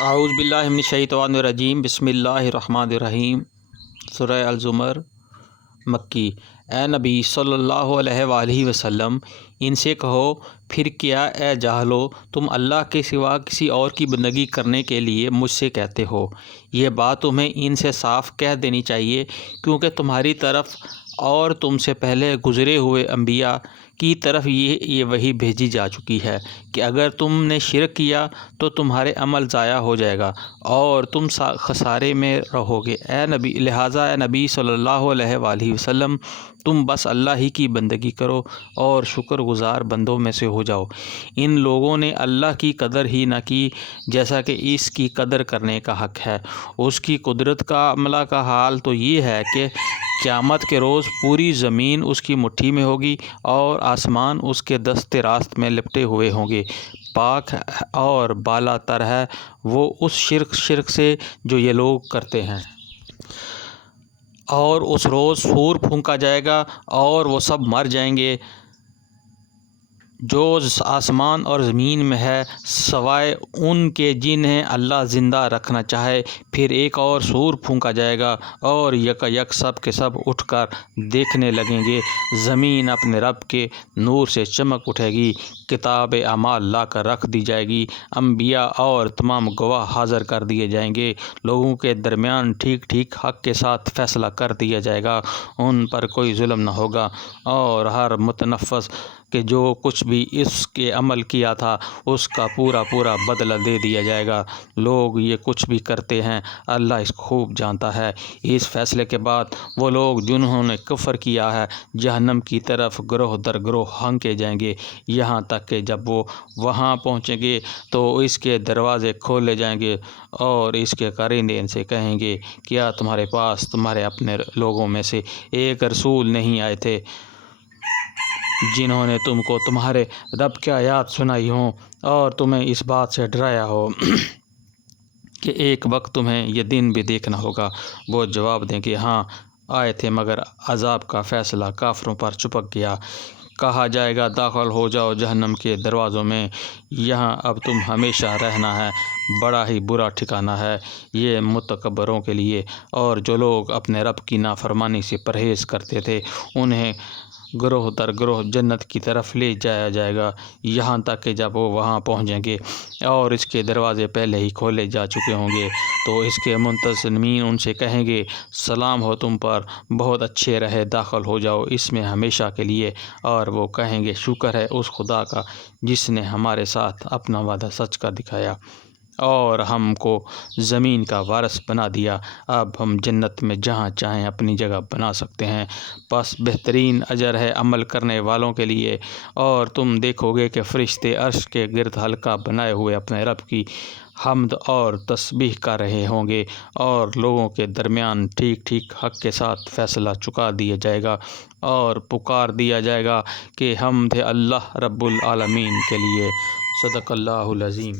اعوذ باللہ من الشیطان الرجیم بسم اللہ الرحمن الرحیم سورہ الزمر مکی۔ اے نبی صلی اللہ علیہ وآلہ وسلم، ان سے کہو پھر کیا اے جاہلو، تم اللہ کے سوا کسی اور کی بندگی کرنے کے لیے مجھ سے کہتے ہو؟ یہ بات تمہیں ان سے صاف کہہ دینی چاہیے، کیونکہ تمہاری طرف اور تم سے پہلے گزرے ہوئے انبیاء کی طرف یہ وحی بھیجی جا چکی ہے کہ اگر تم نے شرک کیا تو تمہارے عمل ضائع ہو جائے گا اور تم خسارے میں رہو گے۔ لہٰذا اے نبی صلی اللہ علیہ وآلہ وسلم، تم بس اللہ ہی کی بندگی کرو اور شکر گزار بندوں میں سے ہو جاؤ۔ ان لوگوں نے اللہ کی قدر ہی نہ کی جیسا کہ اس کی قدر کرنے کا حق ہے۔ اس کی قدرت کا عملہ کا حال تو یہ ہے کہ قیامت کے روز پوری زمین اس کی مٹھی میں ہوگی اور آسمان اس کے دست راست میں لپٹے ہوئے ہوں گے۔ پاک اور بالا تر ہے وہ اس شرک سے جو یہ لوگ کرتے ہیں۔ اور اس روز سور پھونکا جائے گا اور وہ سب مر جائیں گے جو آسمان اور زمین میں ہے، سوائے ان کے جنہیں اللہ زندہ رکھنا چاہے۔ پھر ایک اور سور پھونکا جائے گا اور یک سب کے سب اٹھ کر دیکھنے لگیں گے۔ زمین اپنے رب کے نور سے چمک اٹھے گی، کتاب اعمال لا کر رکھ دی جائے گی، انبیاء اور تمام گواہ حاضر کر دیے جائیں گے، لوگوں کے درمیان ٹھیک ٹھیک حق کے ساتھ فیصلہ کر دیا جائے گا، ان پر کوئی ظلم نہ ہوگا، اور ہر متنفس کہ جو کچھ بھی اس کے عمل کیا تھا اس کا پورا بدلہ دے دیا جائے گا۔ لوگ یہ کچھ بھی کرتے ہیں اللہ اس کو خوب جانتا ہے۔ اس فیصلے کے بعد وہ لوگ جنہوں نے کفر کیا ہے جہنم کی طرف گروہ در گروہ ہانکے جائیں گے، یہاں تک کہ جب وہ وہاں پہنچیں گے تو اس کے دروازے کھولے جائیں گے اور اس کے کارندے ان سے کہیں گے، کیا تمہارے پاس تمہارے اپنے لوگوں میں سے ایک رسول نہیں آئے تھے جنہوں نے تم کو تمہارے رب کی آیات سنائی ہوں اور تمہیں اس بات سے ڈرایا ہو کہ ایک وقت تمہیں یہ دن بھی دیکھنا ہوگا؟ وہ جواب دیں گے، ہاں آئے تھے، مگر عذاب کا فیصلہ کافروں پر چپک گیا۔ کہا جائے گا، داخل ہو جاؤ جہنم کے دروازوں میں، یہاں اب تم ہمیشہ رہنا ہے، بڑا ہی برا ٹھکانہ ہے یہ متکبروں کے لیے۔ اور جو لوگ اپنے رب کی نافرمانی سے پرہیز کرتے تھے انہیں گروہ در گروہ جنت کی طرف لے جایا جائے گا، یہاں تک کہ جب وہ وہاں پہنچیں گے اور اس کے دروازے پہلے ہی کھولے جا چکے ہوں گے تو اس کے منتظمین ان سے کہیں گے، سلام ہو تم پر، بہت اچھے رہے، داخل ہو جاؤ اس میں ہمیشہ کے لیے۔ اور وہ کہیں گے، شکر ہے اس خدا کا جس نے ہمارے ساتھ اپنا وعدہ سچ کر دکھایا اور ہم کو زمین کا وارث بنا دیا، اب ہم جنت میں جہاں چاہیں اپنی جگہ بنا سکتے ہیں۔ بس بہترین اجر ہے عمل کرنے والوں کے لیے۔ اور تم دیکھو گے کہ فرشتے عرش کے گرد حلقہ بنائے ہوئے اپنے رب کی حمد اور تسبیح کر رہے ہوں گے، اور لوگوں کے درمیان ٹھیک ٹھیک حق کے ساتھ فیصلہ چکا دیا جائے گا اور پکار دیا جائے گا کہ حمد اللہ رب العالمین کے لیے۔ صدق اللہ العظیم۔